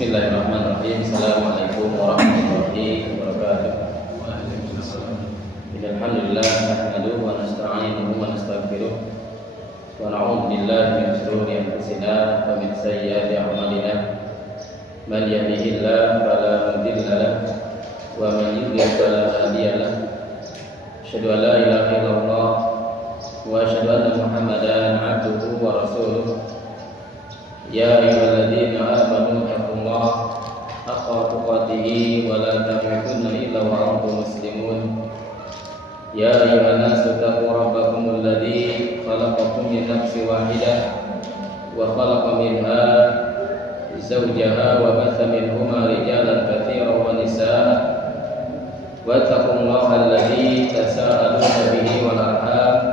Bismillahirrahmanirrahim. Assalamualaikum warahmatullahi wabarakatuh. Alhamdulillah nahmaduhu wa nasta'inuhu wa nastaghfiruh wa na'udzu billahi min shururi anfusina wa min sayyiati a'malina. Man yahdihillahu fala mudilla lahu wa man yudlil fala hadiya lahu. Asyhadu an la ilaha illallah wa asyhadu anna Muhammadan 'abduhu wa rasuluh. Ya ayyuhalladzina amanu taqullaha haqqa tuqatih wa la tamutunna illa wa antum muslimun. Ya ayyuhan nasu taqu rabbakumul ladzi khalaqakum min nafsin wahidah wa khalaqa minha zawjaha wa batha minhuma rijalan katsiran wa nisaa'a wattaqullaha alladzi tasaaluna bihi wal arham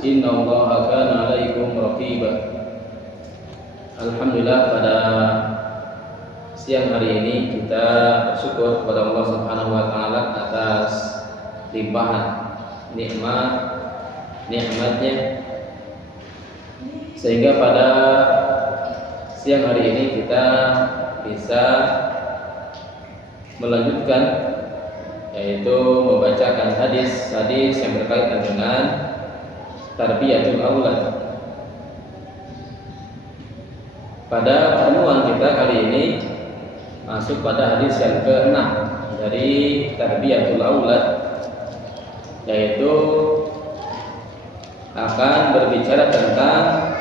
innallaha kana 'alaikum raqiba. Alhamdulillah, pada siang hari ini kita bersyukur kepada Allah Subhanahu wa taala atas limpahan nikmatnya, sehingga pada siang hari ini kita bisa melanjutkan, yaitu membacakan hadis yang berkaitan dengan tarbiyatul aulad. Pada pertemuan kita kali ini masuk pada hadis yang ke-6 dari tarbiyatul aulad, yaitu akan berbicara tentang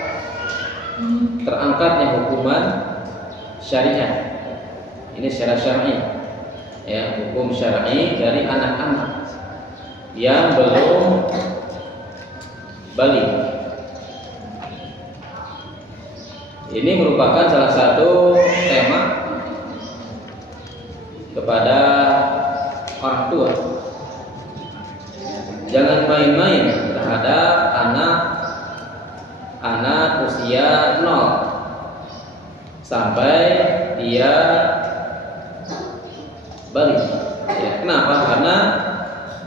terangkatnya hukuman syariat. Ini secara syar'i, ya, hukum syar'i dari anak-anak yang belum baligh. Ini merupakan salah satu tema kepada orang tua. Jangan main-main terhadap anak usia 0 sampai dia balik. Ya, kenapa? Karena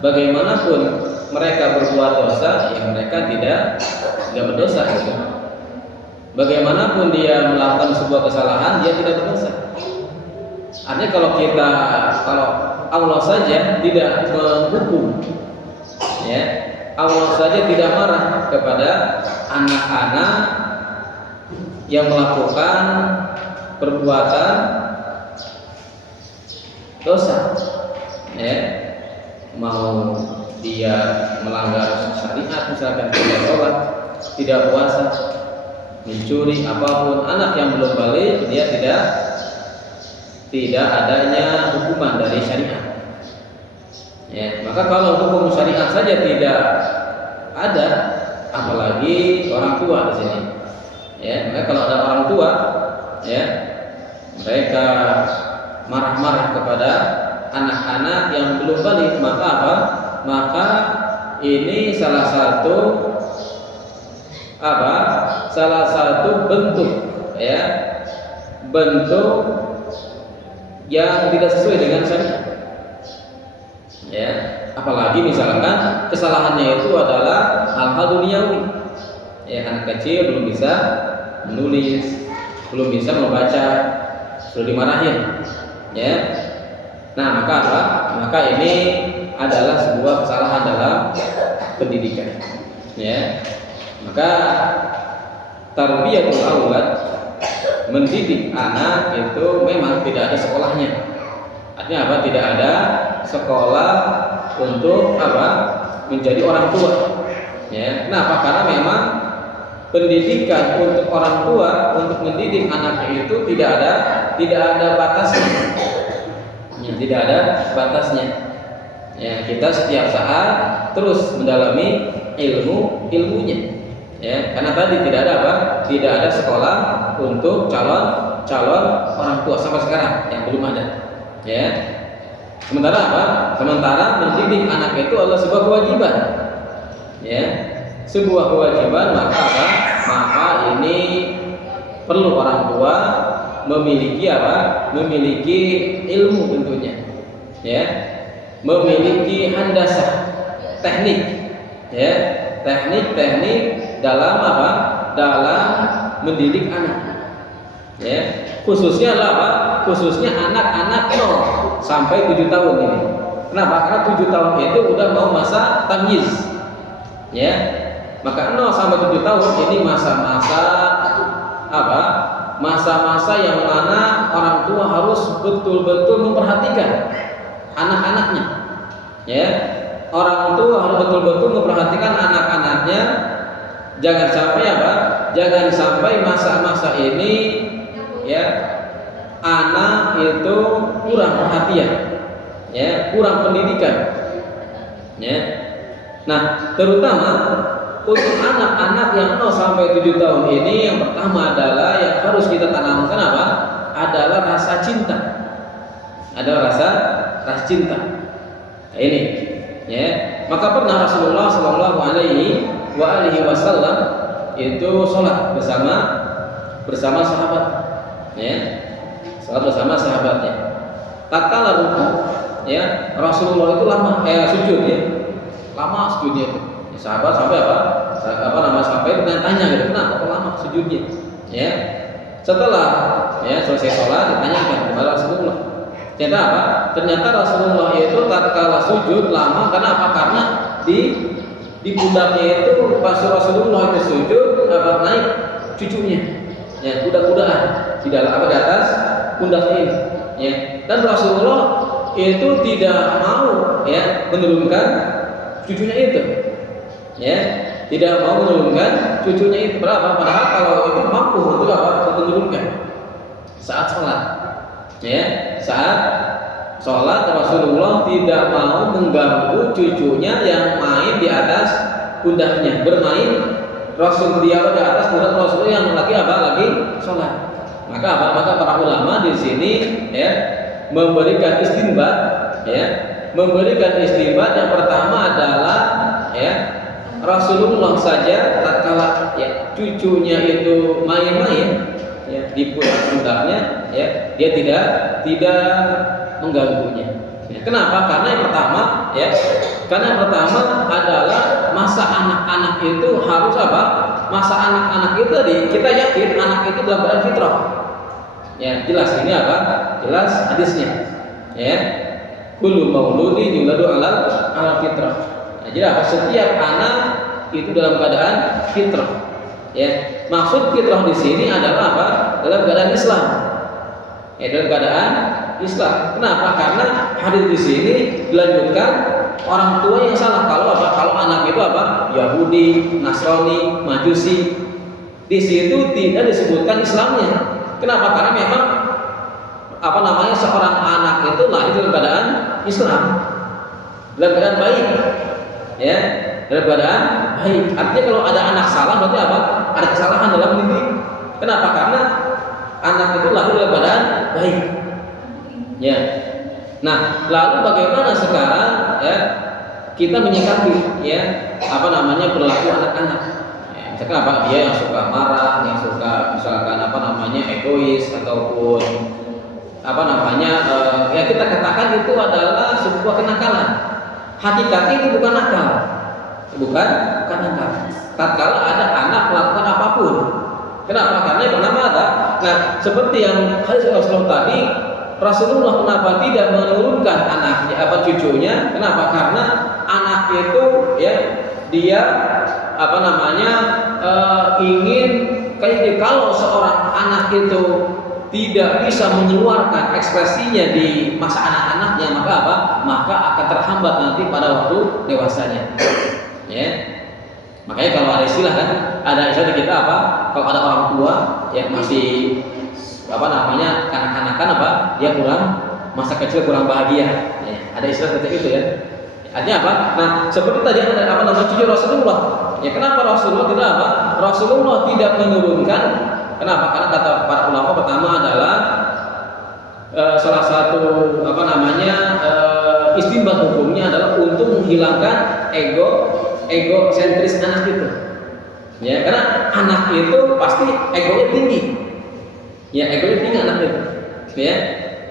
bagaimanapun mereka berbuat dosa, ya mereka tidak berdosa gitu. Bagaimanapun dia melakukan sebuah kesalahan, dia tidak berdosa. Artinya kalau Allah saja tidak menghukum, ya, Allah saja tidak marah kepada anak-anak yang melakukan perbuatan dosa, ya, mau dia melanggar syariat, misalkan tidak sholat, tidak puasa, mencuri, apapun, anak yang belum balik dia tidak adanya hukuman dari syariat. Ya, maka kalau hukum syariat saja tidak ada, apalagi orang tua di sini. Ya, maka kalau ada orang tua, ya, mereka marah-marah kepada anak-anak yang belum balik, maka apa? Maka ini salah satu bentuk, ya, bentuk yang tidak sesuai dengan syariat, ya. Apalagi misalkan kesalahannya itu adalah hal-hal duniawi, ya, anak kecil belum bisa menulis, belum bisa membaca, sudah dimarahin, ya. Nah, maka ini adalah sebuah kesalahan dalam pendidikan, ya. Maka tarbiyatul aulad, mendidik anak itu memang tidak ada sekolahnya. Artinya apa? Tidak ada sekolah untuk apa? Menjadi orang tua. Ya. Kenapa? Karena memang pendidikan untuk orang tua untuk mendidik anaknya itu tidak ada batasnya. Ya, tidak ada batasnya. Ya, kita setiap saat terus mendalami ilmunya. Ya, karena tadi tidak ada apa? Tidak ada sekolah untuk calon orang tua sampai sekarang yang belum ada. Ya. Sementara apa? Sementara mendidik anak itu adalah sebuah kewajiban. Ya. Sebuah kewajiban, maka apa? Maka ini perlu orang tua memiliki apa? Memiliki ilmu tentunya. Ya. Memiliki handasah, teknik. Ya, teknik dalam apa? Dalam mendidik anak. Ya, khususnya adalah apa? Khususnya anak-anak 0 sampai 7 tahun ini. Kenapa? Karena 7 tahun itu udah mau masa tamyiz. Ya. Maka 0 sampai 7 tahun ini masa-masa apa? Masa-masa yang mana orang tua harus betul-betul memperhatikan anak-anaknya. Ya. Orang tua harus betul-betul memperhatikan anak-anaknya. Jangan sampai apa? Jangan sampai masa-masa ini ya anak itu kurang perhatian, ya kurang pendidikan, ya. Nah, terutama untuk anak-anak yang 0 sampai 7 tahun ini, yang pertama adalah yang harus kita tanamkan apa? Adalah rasa cinta. Ada rasa cinta. Nah, ini, ya. Maka pernah Rasulullah Shallallahu Alaihi Wasallam itu sholat bersama sahabat, ya, sholat bersama sahabatnya. Tatkala ruku, ya, Rasulullah itu lama sujud, ya, lama sujudnya itu. Ya, sahabat sampai sampai bertanya gitu, kenapa kok lama sujudnya? Ya, setelah selesai sholat ditanyakan kepada Rasulullah. Ternyata apa? Ternyata Rasulullah itu tatkala sujud lama, kenapa? Karena di pundaknya itu pas Rasulullah itu sujud naik cucunya, ya, kuda-kudaan di atas pundaknya ini, ya. Dan Rasulullah itu tidak mau menurunkan cucunya itu, ya, tidak mau menurunkan cucunya itu. Berapa? Padahal kalau itu mampu untuk menurunkan saat sholat, ya, saat sholat Rasulullah tidak mau mengganggu cucunya yang main di atas pundaknya, bermain dia di atas pundak Rasulullah yang lagi sholat. Maka para ulama di sini memberikan istinbat, memberikan istinbat yang pertama adalah Rasulullah saja tatkala cucunya itu main-main di pundaknya, dia tidak mengganggunya. Kenapa? Karena yang pertama adalah masa anak-anak itu harus apa? Masa anak-anak itu tadi kita yakin anak itu dalam keadaan fitrah. Ya, jelas ini apa? Jelas hadisnya. Ya. Kullu mauludin yuladu ala fitrah. Nah, jadi apa? Setiap anak itu dalam keadaan fitrah. Ya. Maksud fitrah di sini adalah apa? Dalam keadaan Islam. Ya, dalam keadaan Islam. Kenapa? Karena hadis di sini dilanjutkan orang tua yang salah. Kalau anak itu apa? Yahudi, Nasrani, Majusi. Di situ tidak disebutkan Islamnya. Kenapa? Karena memang seorang anak itu lahir dalam keadaan Islam, dalam keadaan baik, ya, dalam keadaan baik. Artinya kalau ada anak salah berarti apa? Ada kesalahan dalam mendidik. Kenapa? Karena anak itu lahir dalam keadaan baik. Ya. Nah, lalu bagaimana sekarang kita menyikapi perilaku anak-anak? Misalkan dia yang suka marah, yang suka misalkan egois ataupun kita katakan itu adalah sebuah kenakalan. Hakikatnya itu bukan nakal. Bukan nakal. Tatkala ada anak melakukan apapun. Kenapa? Karena yang pertama ada. Nah, seperti yang hadis Rasulullah tadi, Rasulullah kenapa tidak menurunkan anaknya cucunya? Kenapa? Karena anak itu dia ingin kalau seorang anak itu tidak bisa mengeluarkan ekspresinya di masa anak-anaknya, maka akan terhambat nanti pada waktu dewasanya. Ya. Makanya kalau ada istilah di kita kalau ada orang tua masih kanak-kanakan dia kurang masa kecil kurang bahagia. Ya, ada istilah seperti itu ya. Artinya apa? Nah, seperti tadi ada cucu Rasulullah. Ya, kenapa Rasulullah tidak Rasulullah tidak menurunkan. Kenapa? Karena kata para ulama pertama adalah salah satu istinbat hukumnya adalah untuk menghilangkan egosentris anak itu. Ya, karena anak itu pasti egonya tinggi. Ya, egonya tinggi anak itu. Ya.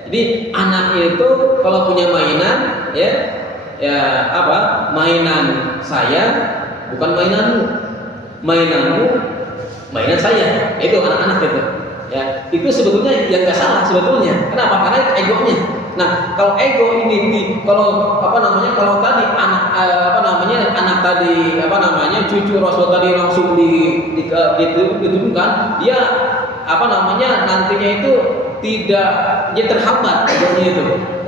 Jadi anak itu kalau punya mainan, mainan saya bukan mainanmu. Mainan saya. Itu anak-anak itu. Ya, itu sebetulnya yang nggak salah sebetulnya. Kenapa? Karena itu egonya. Nah, kalau ego ini kalau kalau tadi anak anak tadi cucu Rasul tadi langsung diturunkan, dia nantinya itu tidak dia terhambat egonya itu.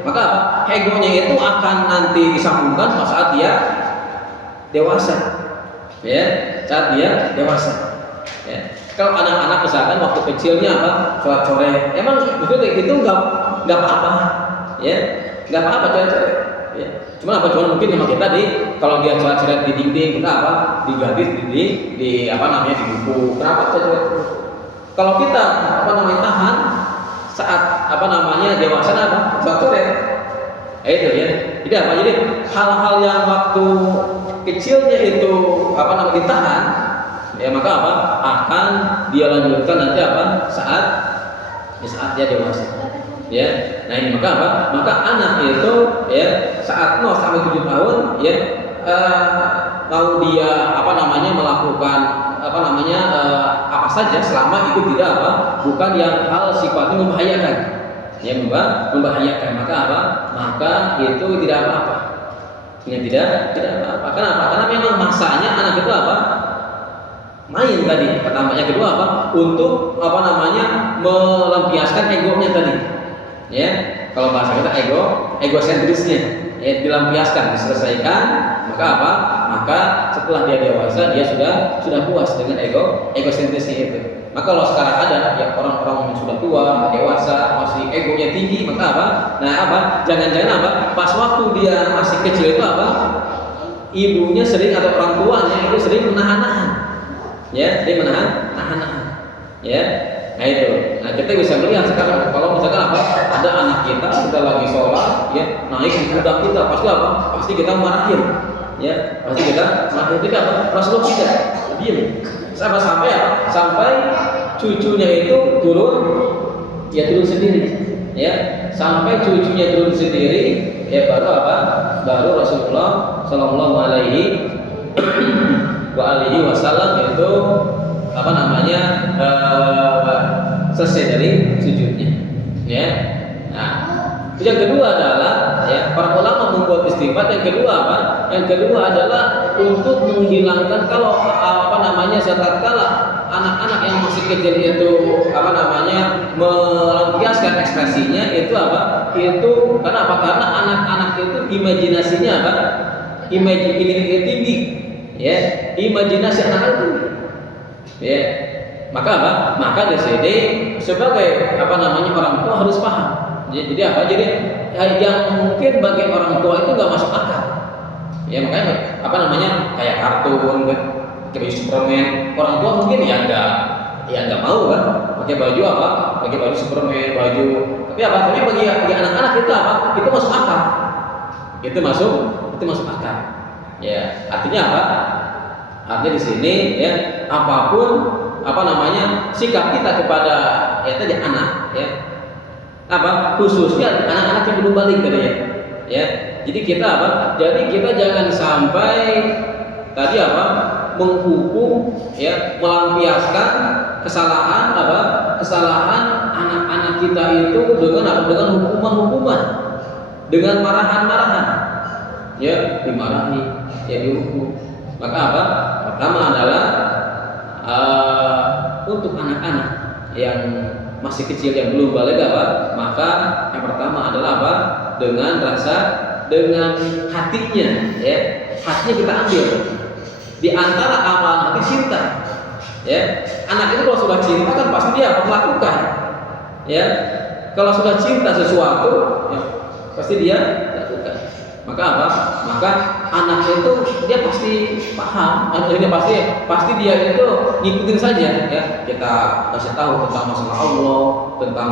Maka egonya itu akan nanti disambungkan pada saat dia dewasa. Ya, saat dia dewasa. Ya. Kalau anak-anak misalkan waktu kecilnya sholat sore, emang betul itu nggak apa-apa, ya, nggak apa-apa coret-coret. Ya. Cuma mungkin memang kita kalau dia coret-coret di dinding kita digadis di di buku. Kenapa coret-coret? Kalau kita tahan saat dewasa coret-coret. Itu ya. Jadi hal-hal yang waktu kecilnya itu ditahan, ya maka akan dia lanjutkan nanti saat dia dewasa, ya. Nah ini maka anak itu ya saat 0 sampai 7 tahun ya mau dia melakukan apa saja selama itu tidak bukan yang hal sifatnya membahayakan, ya membahayakan, maka itu tidak apa-apa, ya tidak apa-apa. Kenapa? Karena memang masanya anak itu main tadi pertama, yang kedua untuk melampiaskan egonya tadi, ya. Kalau bahasa kita egosentrisnya ya dilampiaskan, diselesaikan, maka setelah dia dewasa dia sudah puas dengan egosentrisnya itu. Maka kalau sekarang ada ya orang-orang yang sudah tua dewasa masih egonya tinggi, maka jangan-jangan pas waktu dia masih kecil itu ibunya sering atau orang tuanya itu sering menahan-nahan, ya, dia menahan, ya. Nah itu, kita bisa melihat sekarang kalau misalkan ada anak kita lagi sholat, ya, naik di pundak kita, pasti kita marahin, ya, pasti kita marahin. Tidak Rasulullah tidak diam, sampai cucunya itu turun sendiri, ya, sampai cucunya turun sendiri, ya baru Rasulullah Shallallahu Alaihi Wasallam itu selesai dari sujudnya, ya. Nah, yang kedua adalah ya para ulama membuat istinbat. Yang kedua adalah untuk menghilangkan kalau setelah anak-anak yang masih kecil itu melampiaskan ekspresinya itu itu karena anak-anak itu imajinasinya imajinasinya tinggi, ya, imajinasi anak itu, ya. Maka di sini sebagai orang tua harus paham. Jadi yang mungkin bagi orang tua itu nggak masuk akal, ya, makanya kayak kartun kayak Superman, orang tua mungkin nggak mau kan pakai baju Superman, tapi bagi anak-anak itu masuk akal, itu masuk akal, ya. Artinya artinya di sini ya apapun sikap kita kepada tadi anak, ya, khususnya anak-anak yang belum balik tadi, ya. Jadi kita jangan sampai tadi menghukum, ya, melampiaskan kesalahan anak-anak kita itu dengan hukuman, dengan marahan, ya, dimarahi, ya, dihukum. Maka pertama adalah untuk anak-anak yang masih kecil yang belum balik maka yang pertama adalah dengan hatinya, ya, hatinya kita ambil di antara amalan hati cinta, ya. Anak itu kalau sudah cinta kan pasti dia melakukan, ya. Kalau sudah cinta sesuatu, ya, pasti dia lakukan. Maka anak itu dia pasti paham, akhirnya pasti dia itu ngikutin saja, ya. Kita kasih tahu tentang masalah Allah, tentang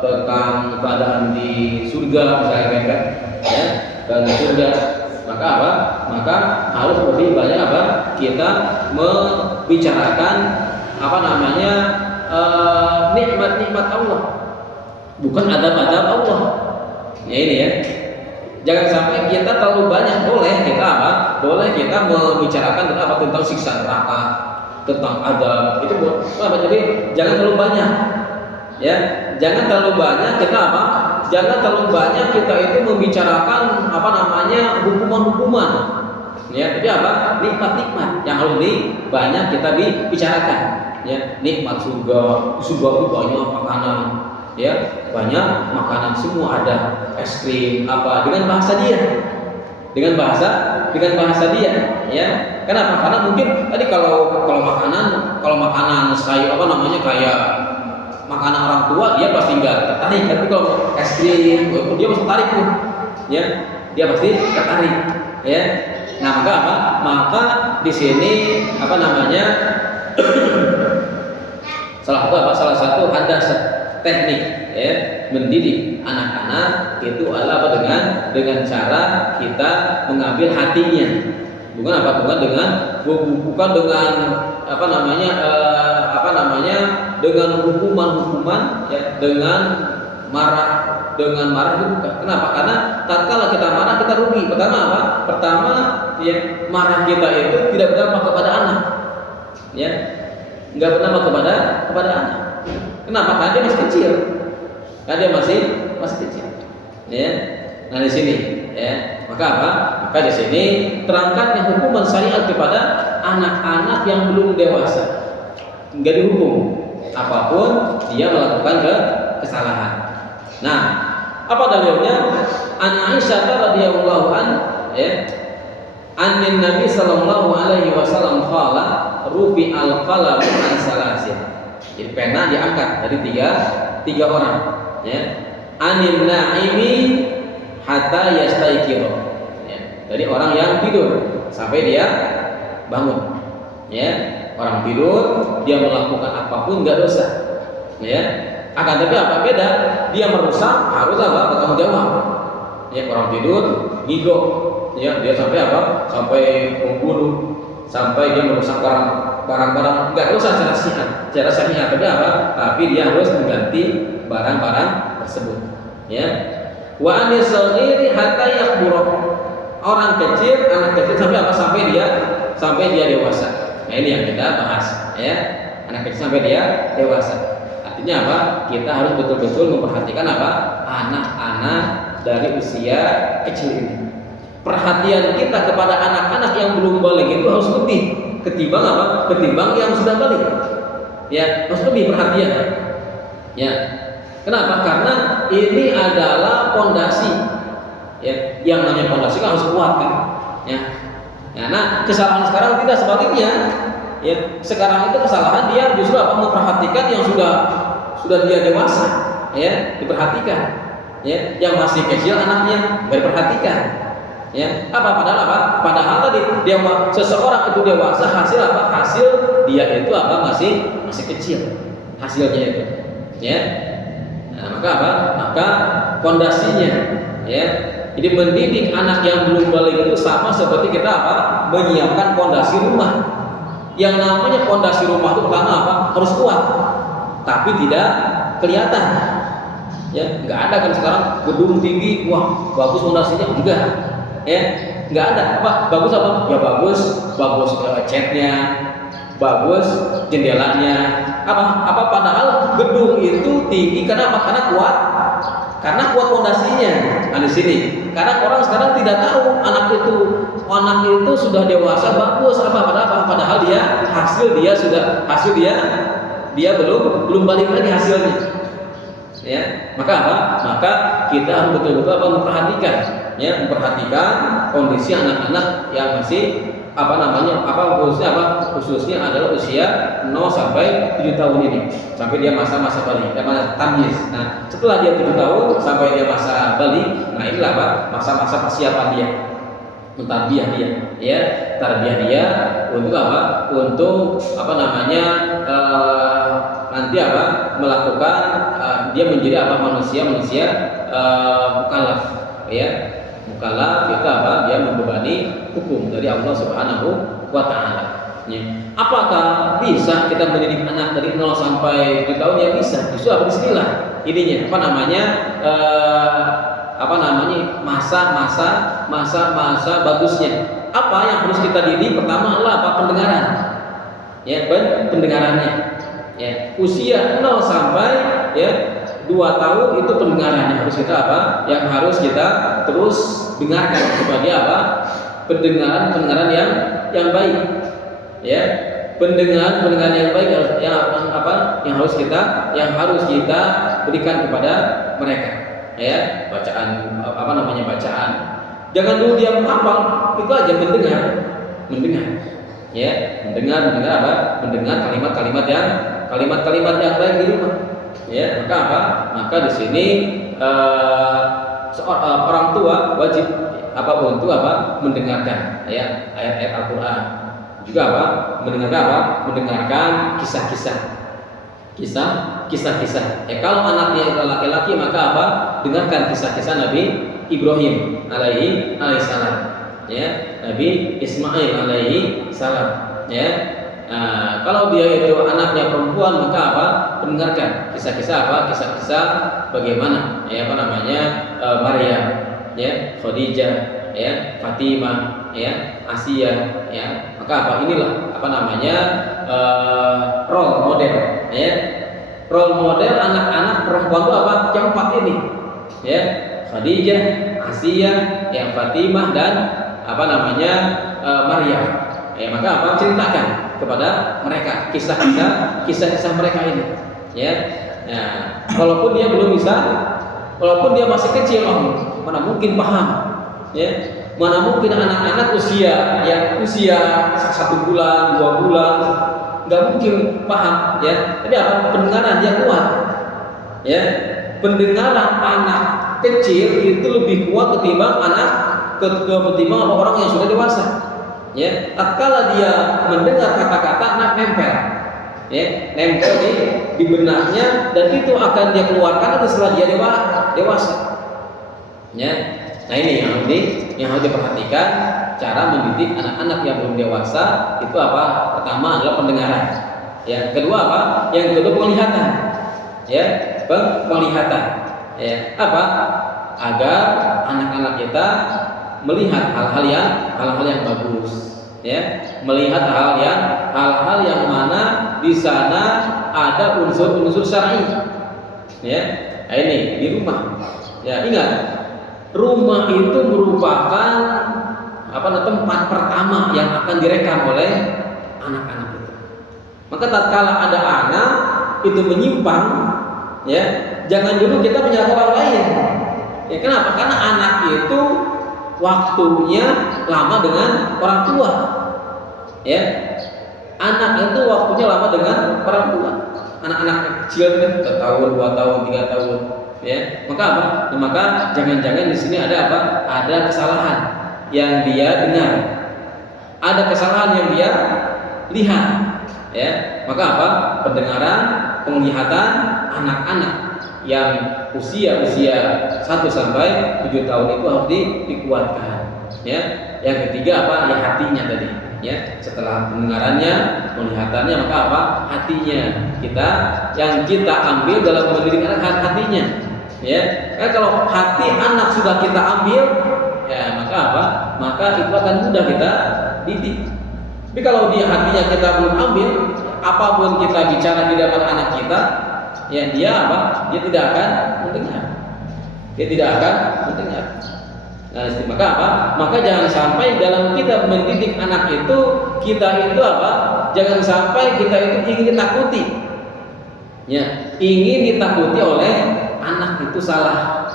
tentang keadaan di surga misalnya, kan, ya, dan di surga. Maka harus lebih banyak kita membicarakan nikmat-nikmat Allah, bukan adab-adab Allah. Ya ini, ya. Jangan sampai kita terlalu banyak boleh kita membicarakan tentang siksa neraka, tentang adab itu apa? Jadi jangan terlalu banyak, ya. Jangan terlalu banyak kita apa? Jangan terlalu banyak kita itu membicarakan apa namanya hukuman-hukuman. Ya, jadi apa? Nikmat-nikmat yang harus banyak kita bicarakan. Ya, nikmat surga. Surga itu banyak makanan, ya, banyak makanan semua ada, es krim apa dengan bahasa dia. Dengan bahasa dia, ya. Kenapa? Karena mungkin tadi kalau makanan sayur apa namanya kayak makanan orang tua dia pasti nggak tertarik, tapi kalau es krim dia pasti tertarik tuh, ya, dia pasti tertarik, ya. Nah maka apa? Maka di sini apa namanya salah satu handasah teknik, ya, mendidik anak-anak itu adalah apa? Dengan cara kita mengambil hatinya, bukan dengan apa namanya dengan hukuman, ya, dengan marah itu bukan. Kenapa? Karena tatkala kita marah kita rugi. Pertama apa? Pertama, ya, marah kita itu tidak berdampak kepada anak, ya, nggak berdampak kepada anak. Kenapa? Karena dia masih kecil. Ya. Nah di sini, ya, maka apa? Maka di sini terangkatnya hukuman syariat kepada anak-anak yang belum dewasa. Nggak dihukum apapun dia melakukan kesalahan. Nah, apa dalilnya? An Aisyah radhiyallahu ya, anin Nabi sallallahu alaihi wasallam qala rufi al-qalam an salasin. Jadi pena diangkat dari tiga orang, ya. Anin naimi hatta yastaiqidha, ya, dari orang yang tidur sampai dia bangun, ya. Orang tidur dia melakukan apapun nggak dosa, ya. Akan tapi apa beda? Dia merusak harus apa? Bertanggung jawab. Ya, orang tidur ngigo, ya, dia sampai apa? Sampai membunuh, sampai dia merusak barang-barang nggak dosa secara syariat, tapi apa? Tapi dia harus mengganti barang-barang tersebut, ya. Wa anisagiri hatta yakbura, anak kecil sampai apa? Sampai dia dewasa. Nah ini yang kita bahas, ya, anak kecil sampai dia dewasa. Artinya apa? Kita harus betul-betul memperhatikan apa? Anak-anak dari usia kecil ini. Perhatian kita kepada anak-anak yang belum balik itu harus lebih ketimbang apa? Ketimbang yang sudah balik. Ya, harus lebih perhatian. Ya. Kenapa? Karena ini adalah pondasi. Ya, yang namanya pondasi kan harus kuat kan. Ya. Nah, kesalahan sekarang tidak sebaliknya. Ya, sekarang itu kesalahan dia justru apa? Memperhatikan yang sudah dia dewasa, ya, diperhatikan. Ya, yang masih kecil anaknya nggak diperhatikan. Ya, padahal tadi seseorang itu dewasa hasil apa? Hasil dia itu apa? Masih kecil hasilnya itu. Ya. Nah, maka pondasinya, ya. Jadi mendidik anak yang belum balik itu sama seperti kita apa? Menyiapkan pondasi rumah. Yang namanya pondasi rumah itu pertama apa? Harus kuat, tapi tidak kelihatan. Ya, nggak ada kan sekarang gedung tinggi, wah bagus pondasinya, enggak. Ya, nggak ada. Bagus apa? Ya bagus catnya, bagus jendelanya. Apa? Padahal gedung itu tinggi karena kuat. Karena kuat pondasinya. Nah di sini, karena orang sekarang tidak tahu anak itu sudah dewasa bagus padahal hasil dia belum balik lagi hasilnya. Ya, maka kita harus betul-betul memperhatikan, ya, memperhatikan kondisi anak-anak yang masih khususnya adalah usia 0 sampai 7 tahun ini, sampai dia masa balik, masa tamyiz. Nah, setelah dia 7 tahun sampai dia masa balik, nah inilah masa-masa persiapan dia, tarbiyah dia, ya, tarbiyah dia untuk apa? Untuk nanti melakukan dia menjadi manusia mukallaf, ya. Mukallaf itu dia membebani hukum dari Allah Subhanahu wa taala. Ya. Apakah bisa kita mendidik anak dari 0 sampai 7 tahun? Ya bisa. Justru bismillah ininya masa bagusnya. Apa yang harus kita didik? Pertama adalah pendengaran. ya, pendengarannya. Ya, usia 0 sampai ya 2 tahun itu pendengarannya harus kita apa? Yang harus kita terus dengarkan sebagai apa? Pendengaran yang baik. Ya, pendengaran yang baik yang apa? Yang harus kita berikan kepada mereka. Ya, bacaan apa namanya bacaan. Jangan dulu dia menghafal, itu aja mendengar. Ya, mendengar apa? Mendengar kalimat-kalimat yang baik di rumah. Ya, maka apa? Maka di sini orang tua wajib apa untuk apa? Mendengarkan ayat-ayat Al-Qur'an. Juga apa? Mendengarkan kisah-kisah. Kalau anaknya itu laki-laki maka apa? Dengarkan kisah-kisah Nabi Ibrahim alaihissalam. Ya, Nabi Ismail alaihi salam. Ya. Kalau dia itu anaknya perempuan maka apa? Mendengarkan kisah-kisah bagaimana Maryam, ya, Khadijah, ya, Fatimah, ya, Asia, ya. Maka inilah role model, ya. Role model anak-anak perempuan itu apa? Yang 4 ini. Ya, Khadijah, Asia, yang Fatimah dan Maryam. Ya, maka ceritakan kepada mereka kisah-kisah mereka ini. Ya. Nah, walaupun dia belum bisa, walaupun dia masih kecil, mana mungkin paham. Ya. Mana mungkin anak-anak usia 1 bulan, 2 bulan nggak mungkin paham, ya. Tapi pendengaran dia kuat. Ya. Pendengaran anak kecil itu lebih kuat ketimbang orang yang sudah dewasa. Ya, tatkala dia mendengar kata-kata anak nempel, ya, nempel di benaknya dan itu akan dia keluarkan setelah dia dewasa. Ya, nah ini yang harus diperhatikan cara mendidik anak-anak yang belum dewasa itu apa? Pertama adalah pendengaran. Yang kedua apa? Yang kedua penglihatan. Ya, penglihatan. Ya, agar anak-anak kita melihat hal-hal yang bagus, ya, melihat hal-hal yang mana di sana ada unsur-unsur syar'i, ya. Nah, ini di rumah, ya, ingat rumah itu merupakan tempat pertama yang akan direkam oleh anak-anak itu. Maka tatkala ada anak itu menyimpang, ya, jangan dulu kita menyalahkan orang lain. Ya, kenapa? Karena anak itu waktunya lama dengan orang tua, ya. Anak itu waktunya lama dengan orang tua. Anak-anak kecil kan 1 tahun, 2 tahun, 3 tahun, ya. Maka jangan-jangan di sini ada ada kesalahan yang dia dengar, ada kesalahan yang dia lihat, ya. Maka pendengaran, penglihatan anak-anak yang usia 1 sampai 7 tahun itu harus dikuatkan, ya. Yang ketiga ya hatinya tadi, ya. Setelah pendengarannya, penglihatannya, maka hatinya yang kita ambil dalam mendidik anak, hatinya, ya. Kalau hati anak sudah kita ambil, ya, maka itu akan mudah kita didik. Tapi kalau hatinya kita belum ambil, apapun kita bicara di depan anak kita, ya, dia tidak akan mendengar. Nah, maka jangan sampai dalam kita mendidik anak itu jangan sampai kita itu ingin ditakuti. Ya, ingin ditakuti oleh anak itu salah.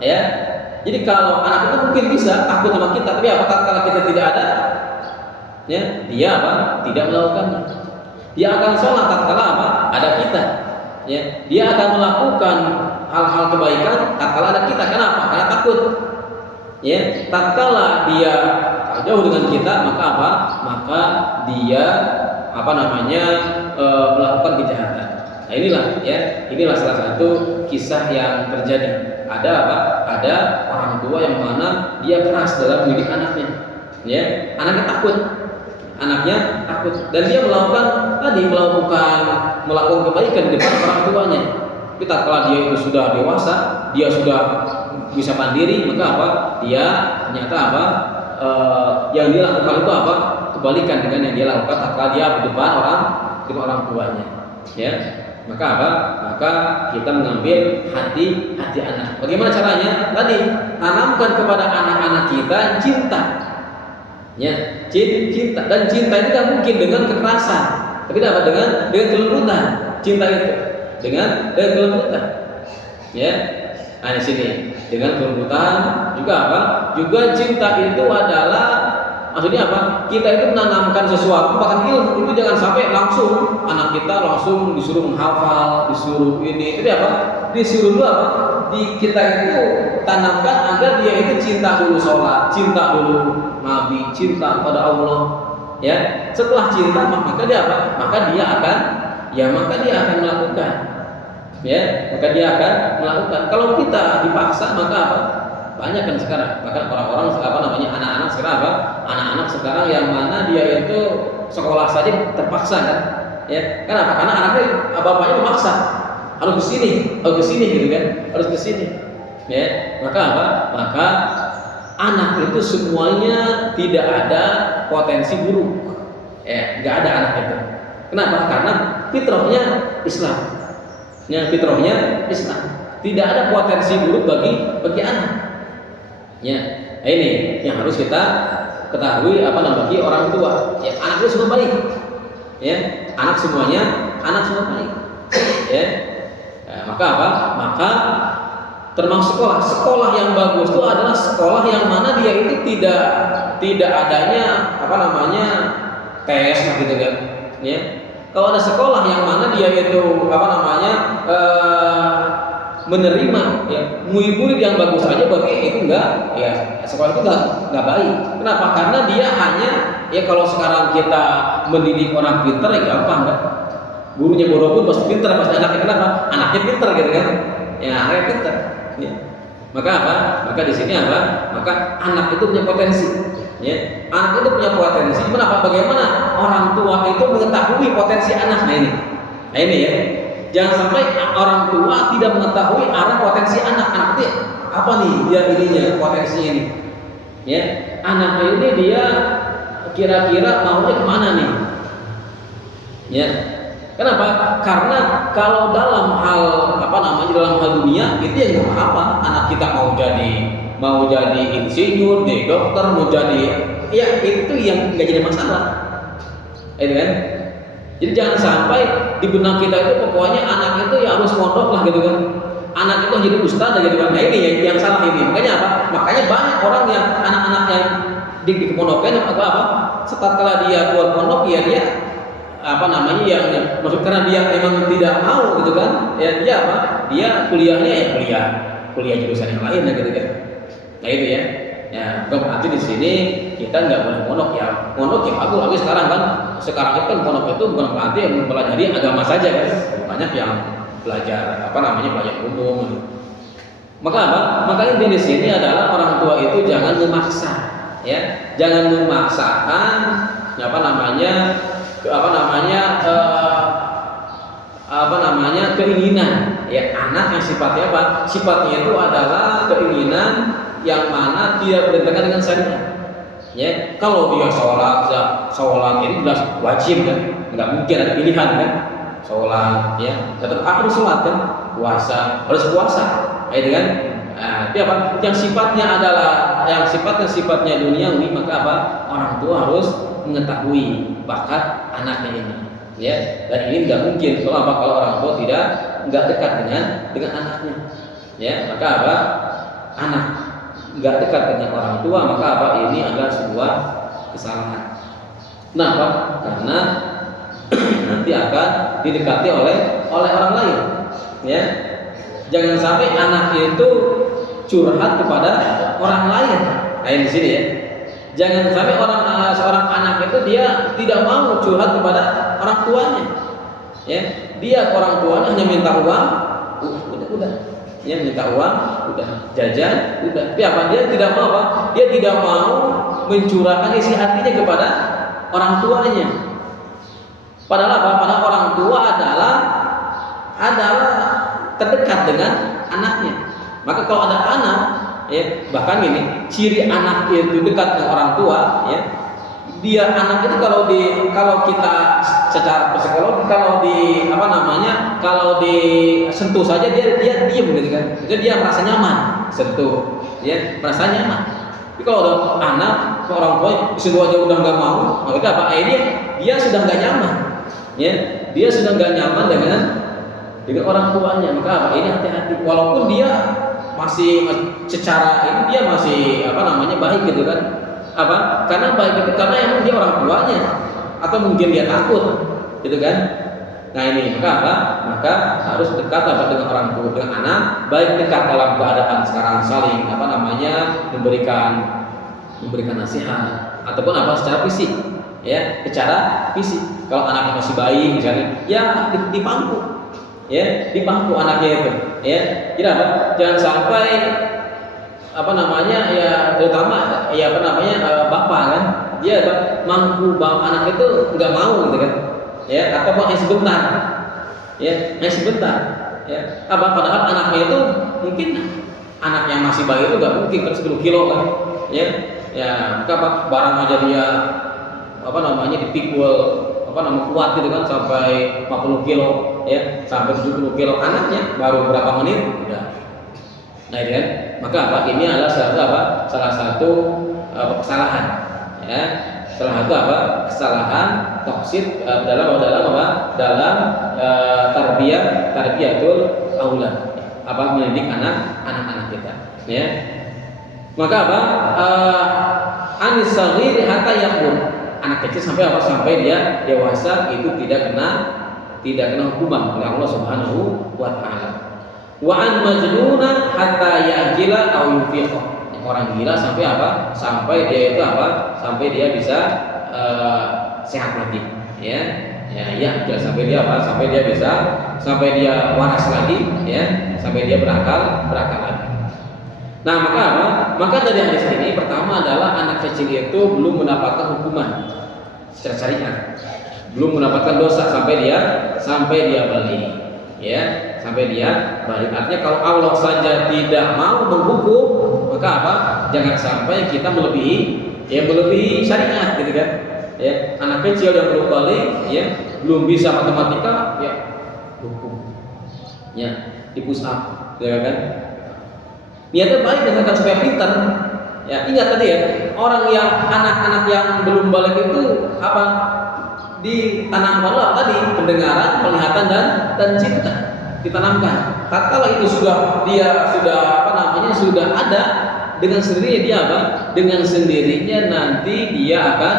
Ya. Jadi kalau anak itu mungkin bisa takut sama kita, tapi kalau kita tidak ada, ya, dia tidak melakukannya. Dia akan sholat tatkala ada kita. Ya, dia akan melakukan hal-hal kebaikan tatkala ada kita. Kenapa? Karena takut. Ya, tatkala dia jauh dengan kita, maka dia melakukan kejahatan. Nah, inilah salah satu kisah yang terjadi. Ada orang tua yang mana dia keras dalam mendidik anaknya. Ya, anaknya takut dan dia melakukan kebaikan di depan orang tuanya. Tapi tatkala dia itu sudah dewasa, dia sudah bisa mandiri, maka dia ternyata yang dia lakukan itu kebalikan dengan yang dia lakukan tatkala dia di depan orang tuanya. Ya, maka apa? Maka kita mengambil hati anak. Bagaimana caranya? Tadi tanamkan kepada anak-anak kita cinta. Ya, cinta, dan cinta itu kan mungkin dengan kekerasan, tapi apa? Dengan kelembutan. Cinta itu dengan kelembutan. Ya, nah di sini dengan kelembutan juga apa? Juga cinta itu adalah, maksudnya apa? Kita itu menanamkan sesuatu, bahkan ilmu itu jangan sampai langsung anak kita langsung disuruh menghafal, disuruh ini, itu apa? Disuruh dulu apa? Di kita itu tanamkan agar dia itu cinta dulu sholat, cinta dulu Nabi, cinta pada Allah. Ya, setelah cinta maka dia apa? Maka dia akan melakukan. Ya, maka dia akan melakukan. Kalau kita dipaksa maka apa? Banyak kan sekarang. Maka orang-orang anak-anak sekarang apa? Anak-anak sekarang yang mana dia itu sekolah saja terpaksa kan? Ya, kenapa? Karena anaknya bapaknya memaksa. Harus ke sini gitu kan? Harus ke sini. Ya, maka apa? Maka anak itu semuanya tidak ada potensi buruk. Ya, nggak ada anak itu. Kenapa? Karena fitrahnya Islam. Ya, fitrahnya Islam. Tidak ada potensi buruk bagi anak. Ya, ini yang harus kita ketahui bagi orang tua. Ya, anak itu semua baik. Ya, anak semua baik. Ya, maka apa? Maka termasuk sekolah yang bagus itu adalah sekolah yang mana dia itu tidak adanya tes gitu kan. Ya, kalau ada sekolah yang mana dia itu menerima ya murid-murid yang bagus saja, berarti itu enggak, ya sekolah itu enggak baik. Kenapa? Karena dia hanya, ya kalau sekarang kita mendidik orang pintar ya gampang kan, gurunya bodoh pun pasti pintar, pasti anaknya kenapa? Anaknya pintar gitu kan, ya anaknya pintar. Ya. Maka apa? Maka di sini apa? Maka anak itu punya potensi. Ya, anak itu punya potensi. Kenapa? Bagaimana orang tua itu mengetahui potensi anaknya ini? Nah ini ya. Jangan sampai orang tua tidak mengetahui arah potensi anak. Anak itu apa nih dia ininya, potensinya ini? Ya, anaknya ini dia kira-kira maunya kemana nih? Ya, kenapa? Karena kalau dalam hal dalam hal dunia itu ya nggak apa-apa. Anak kita mau jadi insinyur, jadi dokter, mau jadi, ya itu yang nggak jadi masalah. Itu kan? Jadi jangan sampai di benak kita itu pokoknya anak itu ya harus mondok lah gitu kan. Anak itu jadi ustaz gitu kan. Nah ini yang salah ini. Makanya apa? Makanya banyak orang yang anak-anak yang di kepondokan setelah dia keluar pondok ya dia maksud karena dia memang tidak mau gitu kan. Ya dia dia kuliahnya ya kuliah jurusan yang lain gitu kan. Nah itu ya. Ya, berarti di sini kita nggak boleh mondok ya. Mondok ya bagus, sekarang itu kan mondok itu bukan berarti yang mempelajari agama saja kan. Banyak yang belajar belajar umum. Maka makanya di sini adalah orang tua itu jangan memaksa, ya. Jangan memaksakan keinginan ya anak yang sifatnya apa? Sifatnya itu adalah keinginan yang mana tidak bertentangan dengan syariat. Ya, kalau dia sholat ini jelas wajib kan, nggak mungkin ada pilihan kan. Sholat ya, tetap harus sholat kan, puasa harus puasa, itu kan. Nah, itu Yang sifatnya duniawi, maka orang tua harus mengetahui bakat anaknya ini. Ya, dan ini nggak mungkin kalau orang tua nggak dekat dengan anaknya. Ya, maka anak nggak dekat dengan orang tua, maka ini adalah sebuah kesalahan. Kenapa? Karena nanti akan didekati oleh orang lain. Ya, jangan sampai anak itu curhat kepada orang lain. Nah di sini ya, jangan sampai seorang anak itu dia tidak mau curhat kepada orang tuanya. Ya, dia orang tuanya hanya minta uang, udah. Ya, minta uang, udah, jajan, udah. Tapi dia tidak mau Dia tidak mau mencurahkan isi hatinya kepada orang tuanya. Padahal Padahal orang tua adalah terdekat dengan anaknya. Maka kalau ada anak, ya bahkan ini ciri anak itu dekat dengan orang tua, ya dia anak itu kalau kita secara psikologi kalau disentuh saja dia diem gitu kan, itu dia merasa nyaman, sentuh ya merasa nyaman. Tapi kalau ada anak orang tua sentuh aja udah nggak mau, maka apa? Dia sudah nggak nyaman, ya dia sudah nggak nyaman dengan orang tuanya. Maka apa? Ini hati-hati, walaupun dia masih secara ini dia masih baik gitu kan. Apa? Karena baik itu karena emang dia orang tuanya, atau mungkin dia takut gitu kan. Nah ini maka harus dekat dengan orang tua, dengan anak, baik dekat dalam keadaan sekarang saling memberikan nasihat ataupun secara fisik, ya secara fisik. Kalau anaknya masih bayi misalnya, ya di pangku anaknya itu, ya jangan sampai terutama bapak kan, dia mangku bawa anak itu nggak mau gitu kan, ya atau hanya sebentar, padahal anaknya itu mungkin anak yang masih bayi itu nggak mungkin kan 10 kilo kan, barang aja dia dipikul kuat gitu kan sampai 40 kilo, ya sampai 70 kilo, anaknya baru berapa menit udah. Nah ini kan, maka ini adalah salah satu kesalahan, ya salah satu kesalahan toksik dalam tarbiyatul aulad, mendidik anak-anak kita, ya. Maka anis saghir hatta yakbur, anak kecil sampai dia dewasa itu tidak kena hukuman oleh Allah Subhanahu wa taala. Wa an majnuna hatta ya'jila aw yufiqa, orang gila sampai dia itu sampai dia bisa sehat lagi, sampai dia waras lagi, sampai dia berakal lagi. Nah maka dari hadis ini pertama adalah anak kecil itu belum mendapatkan hukuman secara syariat, belum mendapatkan dosa sampai dia balik, sampai dia balik. Artinya kalau Allah saja tidak mau menghukum, maka jangan sampai kita melebihi syariat gitu kan, anak kecil yang belum balik, belum bisa matematika, hukum, di push up, kan. Niatnya baik dengan supaya pintar. Ingat tadi anak-anak yang belum balik itu ditanamkan tadi pendengaran, penglihatan dan cinta ditanamkan. Tatkala itu sudah ada, dengan sendirinya dengan sendirinya nanti dia akan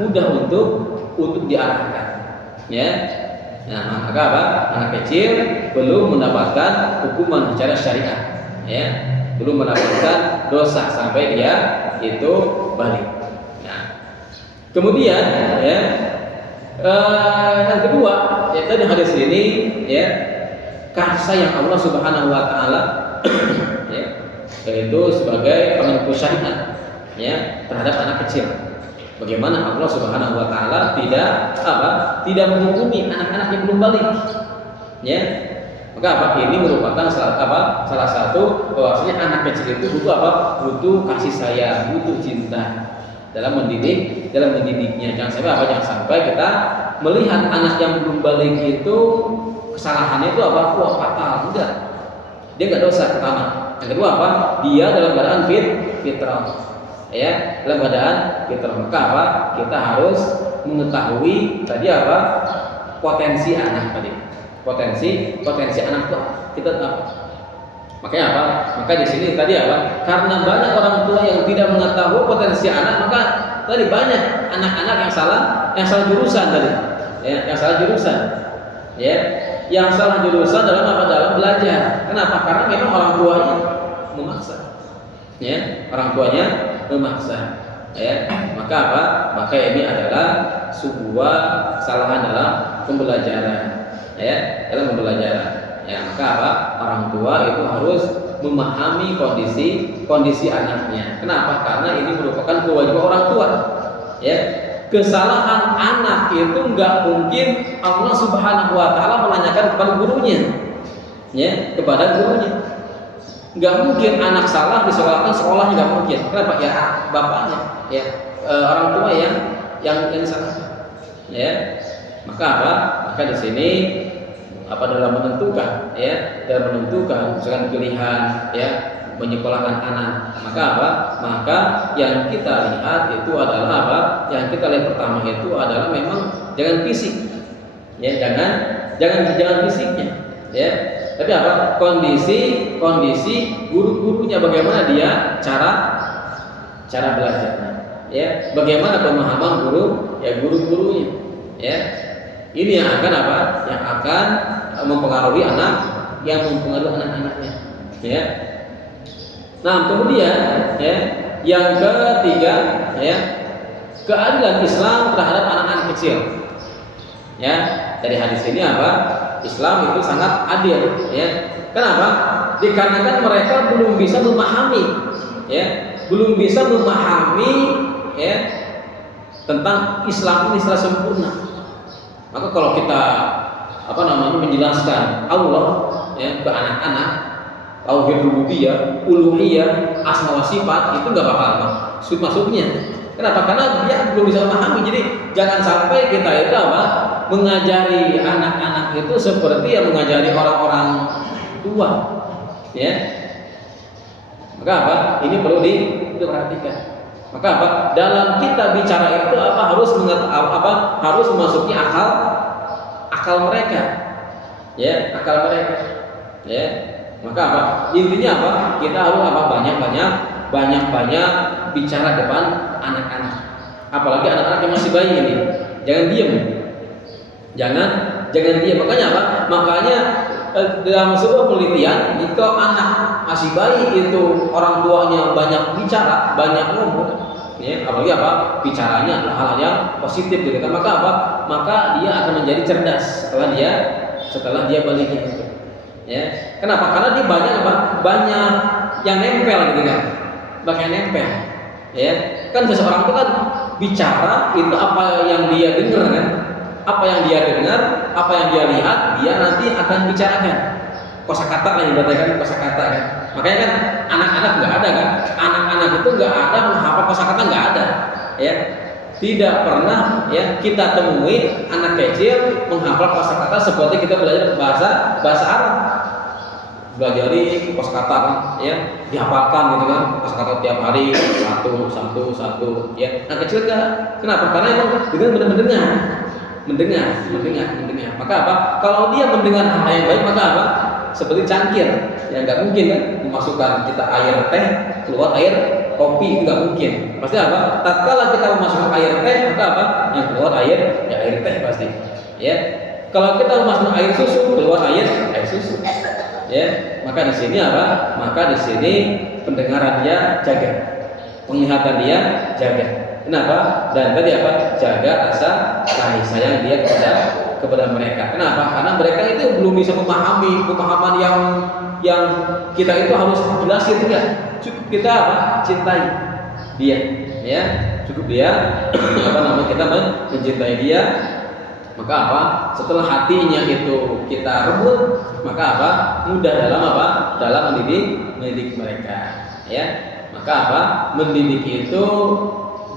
mudah untuk diarahkan, Nah maka anak kecil belum mendapatkan hukuman secara syariat, belum mendapatkan dosa sampai dia itu balik. Nah, kemudian yang kedua yaitu di hadis ini, kasih yang Allah Subhanahu wa taala yaitu sebagai penentu syariat terhadap anak kecil. Bagaimana Allah Subhanahu wa taala tidak menghukumi anak-anak yang belum balik, Maka ini merupakan salah satu bahwasanya anak kecil itu butuh kasih sayang, butuh cinta dalam mendidiknya. Jangan sampai kita melihat anak yang belum balik itu kesalahannya itu fatal, enggak. Dia enggak dosa pertama. Yang kedua dia dalam keadaan fitrah. Dalam keadaan fitrah. Maka kita harus mengetahui tadi potensi anak tadi. Potensi anak tua kita tahu. Makanya Maka di sini tadi karena banyak orang tua yang tidak mengetahui potensi anak, maka tadi banyak anak-anak yang salah jurusan tadi, yang salah jurusan, yang salah jurusan dalam belajar. Kenapa? Karena memang orang tuanya memaksa, orang tuanya memaksa, Maka ini adalah sebuah kesalahan dalam pembelajaran. Dalam pembelajaran, maka orang tua itu harus memahami kondisi anaknya. Kenapa? Karena ini merupakan kewajiban orang tua. Kesalahan anak itu nggak mungkin Allah Subhanahu wa taala menanyakan kepada gurunya, kepada gurunya. Nggak mungkin anak salah disekolahkan sekolahnya, nggak mungkin. Kenapa? Bapaknya, orang tua yang yang salah. Ya. Maka apa? Maka di sini dalam menentukan misalkan pilihan ya menyekolahkan anak, maka maka yang kita lihat itu adalah yang kita lihat pertama itu adalah memang jangan fisik ya, jangan fisiknya ya, tapi kondisi guru-gurunya, bagaimana dia cara belajarnya ya, bagaimana pemahaman guru-gurunya ya. Ini yang akan mempengaruhi anak-anaknya ya. Nah, kemudian ya, yang ketiga ya, keadilan Islam terhadap anak-anak kecil. Ya, dari hadis ini Islam itu sangat adil ya. Kenapa? Dikarenakan mereka belum bisa memahami ya, ya tentang Islam ini secara sempurna. Maka kalau kita menjelaskan Allah ya ke anak-anak, tauhid rububiyah, uluhiyah, asma wa sifat, itu nggak bakal masuknya. Kenapa? Karena dia belum bisa memahami. Jadi jangan sampai kita itu mengajari anak-anak itu seperti yang mengajari orang-orang tua, ya. Maka ini perlu diperhatikan. Maka dalam kita bicara itu harus memasuki akal mereka, ya, ya. Maka intinya kita harus banyak bicara depan anak-anak, apalagi anak-anak yang masih bayi ini. Jangan diam. Makanya dalam sebuah penelitian, jika anak masih bayi itu orang tuanya banyak bicara, banyak ngomong, ya, apalagi bicaranya adalah hal yang positif gitu kan, maka dia akan menjadi cerdas setelah dia balik itu. Ya, kenapa? Karena dia banyak yang nempel gitu kan, banyak nempel. Ya, kan seseorang itu kan bicara itu apa yang dia dengar kan, apa yang dia lihat, dia nanti akan bicarakan. Kosakata lah yang berarti kosakata kan. Makanya kan anak-anak nggak ada kan, anak-anak itu nggak ada menghafal kosakata, nggak ada. Ya, tidak pernah ya kita temui anak kecil menghafal kosakata seperti kita belajar bahasa Arab. Belajar kosakata kan, ya, dihafalkan gitu kan, kosakata tiap hari satu ya. Anak kecil enggak. Kenapa? Karena emang dengan mendengar. Maka kalau dia mendengar hal yang baik, maka seperti cangkir, ya nggak mungkin kan memasukkan kita air teh keluar air kopi, itu nggak mungkin. Pasti tatkala kita memasukkan air teh, maka yang keluar air teh pasti. Ya, kalau kita memasukkan air susu, keluar air susu. Ya, maka di sini Maka di sini pendengaran dia jaga, penglihatan dia jaga. Kenapa? Dan tadi jaga rasa kasih sayang dia kepada mereka. Kenapa? Karena mereka itu belum bisa memahami pemahaman yang kita itu harus jelasin enggak. Cukup kita cintai dia, ya. Cukup dia kita mencintai dia. Maka setelah hatinya itu kita rebut, maka mudah dalam mendidik mereka, ya. Maka mendidik itu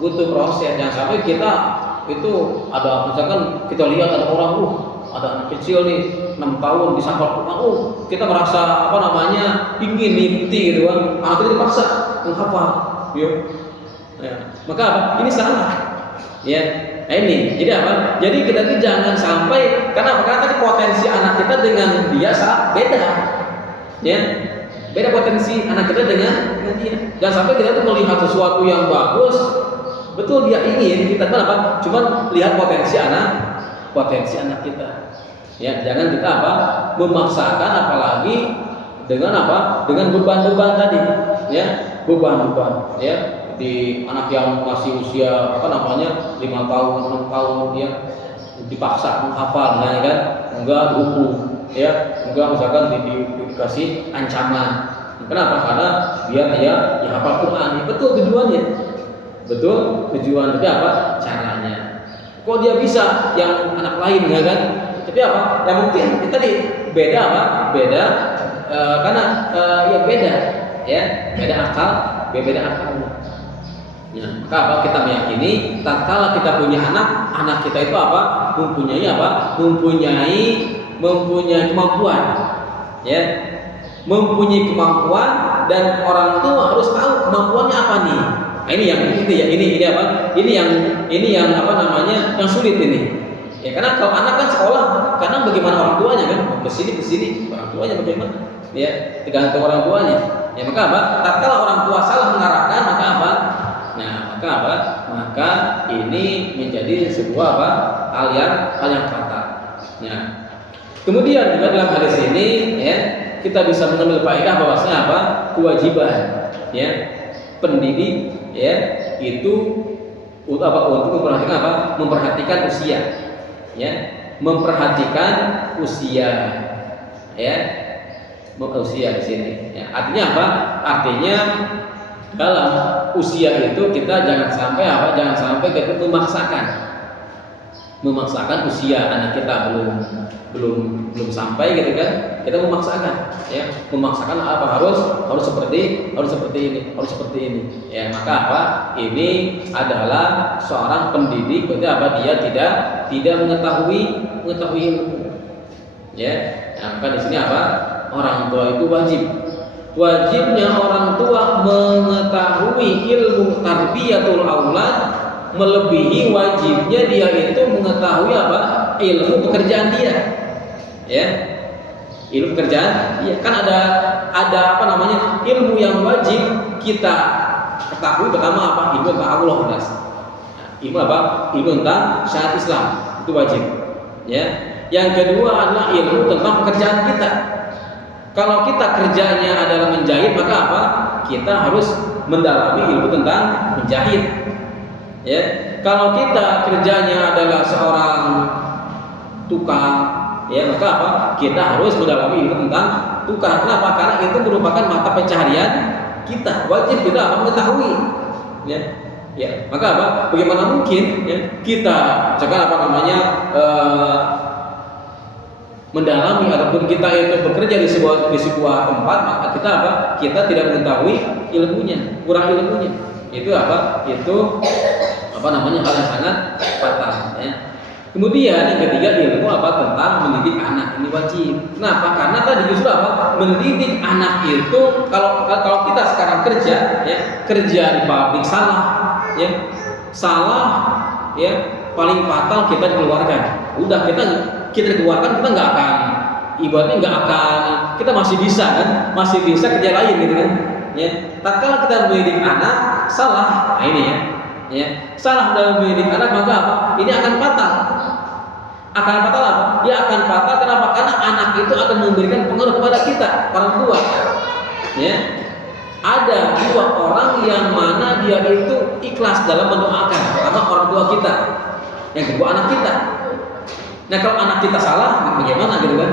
butuh proses. Yang sampai kita itu ada, misalkan kita lihat ada orang ada anak kecil nih 6 tahun disangkal Quran, kita merasa ingin mimpi gitu kan, anak itu dipaksa menghafal, ya. Maka ini salah, ya. Nah ini, jadi jadi kita itu jangan sampai, karena tadi potensi anak kita dengan dia beda, ya. Beda potensi anak kita dengan dia. Jangan sampai kita tuh melihat sesuatu yang bagus, betul dia ingin, kita cuma lihat potensi anak kita. Ya, jangan kita memaksakan, apalagi dengan dengan beban-beban tadi, ya, beban-beban, ya, di anak yang masih usia 5 tahun, 6 tahun, ya, dipaksa menghafal, ya kan, enggak hukum, ya, enggak misalkan dikasih ancaman. Kenapa? Karena biar dia hafal Quran. Betul tujuan, tapi caranya? Kok dia bisa yang anak lain, ya kan? Tapi yang mungkin tadi beda karena ya beda akal, beda akalnya. Ya, maka apa? Kita meyakini tatkala kita punya anak, anak kita itu apa? Mempunyai apa? Mempunyai kemampuan. Ya. Mempunyai kemampuan dan orang tua harus tahu kemampuannya apa nih. Nah, ini yang itu ya, ini apa? Ini yang apa namanya? Yang sulit ini. Ya karena kalau anak kan sekolah, karena bagaimana orang tuanya kan? Ke sini, orang tuanya bagaimana? Ya, tergantung orang tuanya. Ya maka apa? Tatkala orang tua salah mengarahkan, maka apa? Nah, maka apa? Maka ini menjadi sebuah apa? Hal yang fatal. Nah, kemudian juga dalam hadis ini ya, kita bisa mengambil faedah bahwasanya apa? Kewajiban ya pendidik ya itu untuk memperhatikan apa? Memperhatikan usia. Ya, memperhatikan usia ya. Usia di sini ya. Artinya apa? Artinya dalam usia itu kita jangan sampai kita memaksakan usia anak kita belum sampai gitu kan, kita memaksakan apa harus seperti ini ya. Maka apa, ini adalah seorang pendidik, berarti apa, dia tidak mengetahui ilmu ya. Nah, maka di sini apa, orang tua itu wajibnya orang tua mengetahui ilmu tarbiyatul aulad, melebihi wajibnya dia itu mengetahui apa, ilmu pekerjaan dia ya. Ilmu pekerjaan ya, kan ada apa namanya, ilmu yang wajib kita ketahui. Pertama apa? Ilmu tentang Allah, ilmu apa? Ilmu tentang syariat Islam, itu wajib ya. Yang kedua adalah ilmu tentang pekerjaan kita. Kalau kita kerjanya adalah menjahit, maka apa? Kita harus mendalami ilmu tentang menjahit. Ya, kalau kita kerjanya adalah seorang tukang, ya maka apa? Kita harus mendalami ilmu tentang tukang. Kenapa? Karena itu merupakan mata pencaharian kita. Wajib kita apa? Mengetahui. Ya, maka apa? Bagaimana mungkin ya, kita sekarang apa namanya mendalami ataupun kita itu bekerja di sebuah tempat, maka kita apa? Kita tidak mengetahui ilmunya, kurang ilmunya. Itu apa? Itu apa namanya, hal yang sangat fatal ya. Kemudian yang ketiga, ilmu apa? Tentang mendidik anak, ini wajib. Kenapa? Karena tadi justru apa? Mendidik anak itu, kalau kita sekarang kerja ya, kerja di pabrik salah ya, paling fatal kita dikeluarkan. Udah kita dikeluarkan, kita nggak akan, ibaratnya nggak akan, kita masih bisa kerja lain gitu kan ya. Tatkala kita mendidik anak salah, nah ini ya, salah dalam mendidik anak, maka apa? Ini akan fatal apa? Dia akan fatal. Kenapa? Karena anak itu akan memberikan pengaruh kepada kita, orang tua ya. Ada dua orang yang mana dia itu ikhlas dalam mendoakan. Pertama orang tua kita, yang kedua anak kita. Nah kalau anak kita salah, bagaimana gitu kan?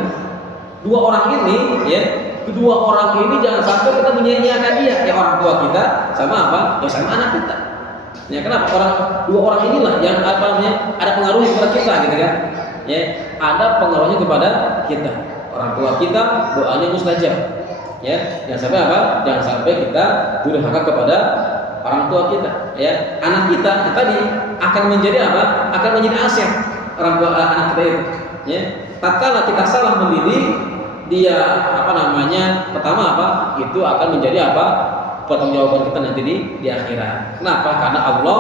Dua orang ini ya, kedua orang ini jangan sampai kita menyia-nyiakan dia, ya orang tua kita sama apa? Ya sama anak kita. Ya kenapa? Dua orang inilah yang apa namanya, ada pengaruhnya kepada kita gitu kan? Ya, ada pengaruhnya kepada kita. Orang tua kita doanya mustajab. Ya, jangan sampai apa? Jangan sampai kita durhaka kepada orang tua kita. Ya, anak kita tadi akan menjadi apa? Akan menjadi aset orang tua anak kita itu. Ya, tatkala kita salah mendidik dia, apa namanya? Pertama apa? Itu akan menjadi apa? Pertanggungjawaban kita nanti di akhirat. Kenapa? Karena Allah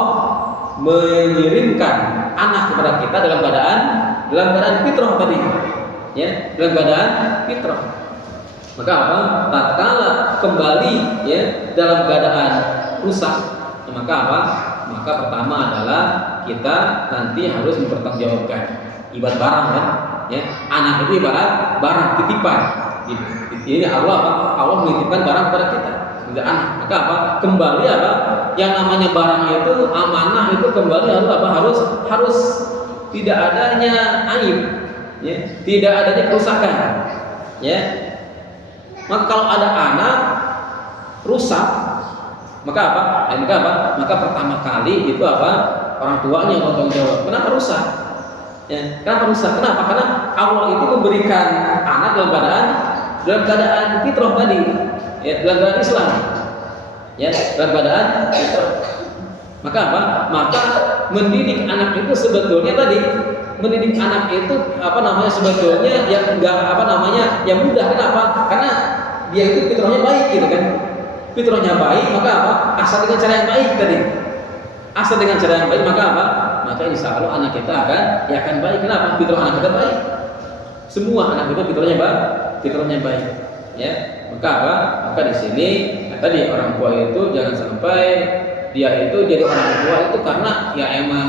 mengirimkan anak kepada kita dalam keadaan fitrah tadi. Ya, dalam keadaan fitrah. Maka apa? Tatkala kembali ya dalam keadaan rusak, maka apa? Maka pertama adalah kita nanti harus mempertanggungjawabkan. Ibarat barang kan? Ya, anak itu ibarat barang titipan. Ini Allah apa? Allah menitipkan barang kepada kita. Tidak anak. Maka apa? Kembali apa? Yang namanya barang itu, amanah itu kembali harus apa? Harus tidak adanya aib, ya, tidak adanya kerusakan, ya. Maka kalau ada anak rusak, maka apa? Maka pertama kali itu apa? Orang tuanya yang bertanggung jawab. Kenapa rusak? Ya, kenapa rusak? Kenapa? Karena Allah itu memberikan anak dalam keadaan fitrah tadi, ya, dalam keadaan Islam, ya, dalam keadaan fitrah. Maka apa? Maka mendidik anak itu sebetulnya tadi, mendidik anak itu sebetulnya yang enggak yang mudah. Kenapa? Karena dia itu fitrahnya baik gitu kan. Fitrahnya baik, maka apa? Asal dengan cara yang baik tadi. Asal dengan cara yang baik, maka apa? Maka insya Allah anak kita akan baik. Kenapa? Fitrah anak kita baik. Semua anak kita fitrahnya baik. Ya, maka apa? Maka di sini tadi orang tua itu jangan sampai dia itu jadi orang tua itu karena ya emang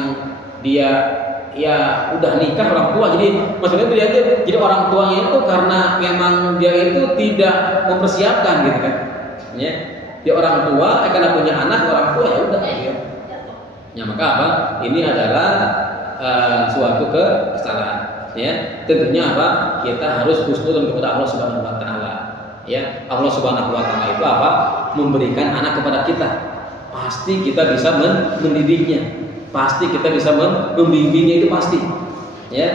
dia ya udah nikah orang tua, jadi maksudnya dia itu jadi orang tuanya itu karena memang dia itu tidak mempersiapkan gitu kan. Ya, dia orang tua karena punya anak orang tua ya udah gitu. Ya maka apa? Ini adalah suatu kesalahan. Ya, tentunya apa? Kita harus husnuzon kepada Allah Subhanahu wa taala. Ya, Allah Subhanahu wa taala itu apa? Memberikan anak kepada kita. Pasti kita bisa mendidiknya. Pasti kita bisa membimbingnya, itu pasti. Ya.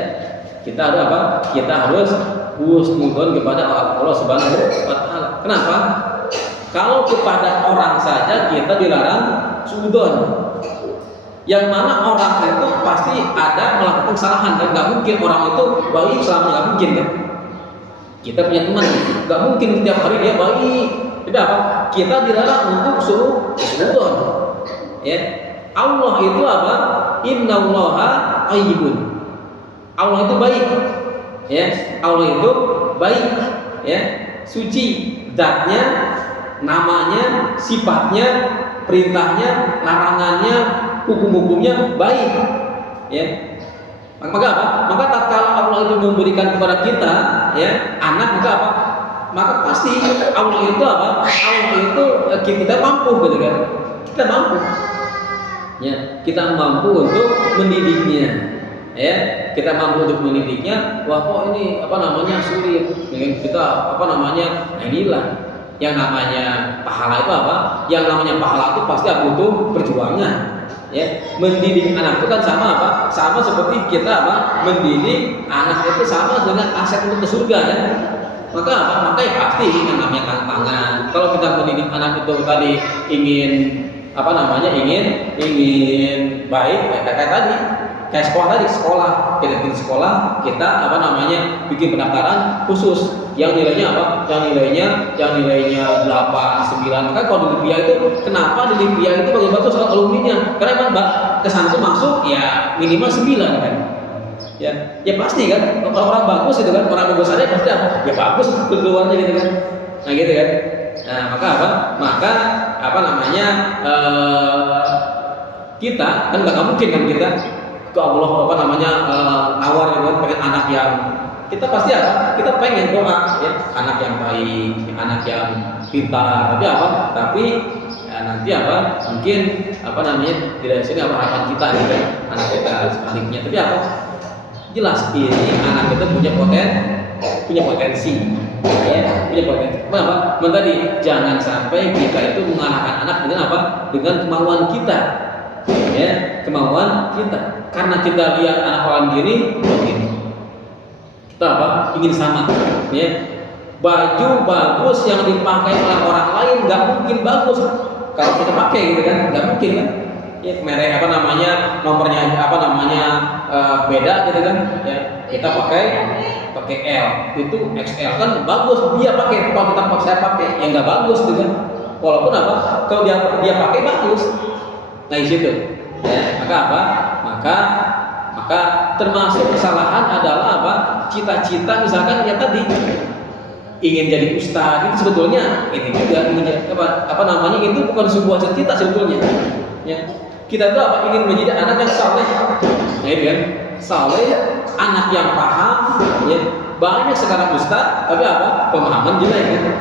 Kita harus apa? Kita harus husnuzon kepada Allah Subhanahu wa taala. Kenapa? Kalau kepada orang saja kita dilarang suudzon. Yang mana orang itu pasti ada melakukan kesalahan, dan nggak mungkin orang itu baik selamanya, nggak mungkin kan? Kita punya teman, nggak mungkin setiap hari dia baik. Tapi apa? Kita dilarang untuk suudzon. Ya, Allah itu apa? Innallaha thayyibun. Allah itu baik. Ya, Allah itu baik. Ya, suci, zatnya, namanya, sifatnya, perintahnya, larangannya, hukum-hukumnya baik. Ya. Maka apa? Maka tatkala Allah itu memberikan kepada kita ya anak, maka apa? Maka pasti Allah itu apa? Allah itu kita mampu gitu kan. Kita mampu. Ya, kita mampu untuk mendidiknya. Ya, kita mampu untuk mendidiknya. Wah, kok ini sulit. Kita nah inilah yang namanya pahala itu apa? Yang namanya pahala itu pasti butuh perjuangan. Ya, mendidik anak itu kan sama apa? Sama seperti kita mendidik anak itu sama dengan aset untuk ke surga kan? Maka apa? Maka ya pasti yang namanya tantangan. Kalau kita mendidik anak itu tadi ingin ingin baik kayak tadi, kayak sekolah kita bikin sekolah, kita bikin pendaftaran khusus yang nilainya apa? Yang nilainya 8, 9. Maka kalau di Libya itu, kenapa di Libya itu bagus alumninya? Karena emang kesana itu masuk ya minimal 9 kan. Ya pasti kan, kalau orang bagus itu kan, orang bagus aja pasti apa? Ya bagus keluarnya gitu kan. Nah gitu kan. Nah maka apa? Maka kita kan nggak mungkin kan kita ke Allah nawar gitu kan, pengen anak yang kita pasti apa? Kita pengen doa ya, anak yang baik, anak yang pintar. Tapi ya, nanti mungkin tidak sini harapan kita gitu, anak kita sebaliknya. Tapi jelas ini anak kita punya potensi ya, punya potensi. Kenapa? Tadi jangan sampai kita itu mengarahkan anak dengan kemauan kita. Ya, kemauan kita. Karena kita lihat anak orang begini, kita ingin sama. Ya, baju bagus yang dipakai oleh orang lain nggak mungkin bagus kalau kita pakai gitu kan, nggak mungkin kan. Ya, merek nomornya beda gitu kan. Ya, kita pakai L, itu XL kan bagus, dia pakai. Kalau saya pakai ya nggak bagus gitu kan. Walaupun kalau dia pakai bagus. Nah di situ. Ya, maka termasuk kesalahan adalah cita-cita misalkan ya tadi ingin jadi ustaz, itu sebetulnya ini juga itu bukan sebuah cita sebetulnya. Ya. Kita tuh ingin menjadi anak yang saleh. Nah itu kan, saleh, anak yang paham. Ya. Banyak sekarang ustaz, tapi pemahaman jelek kan.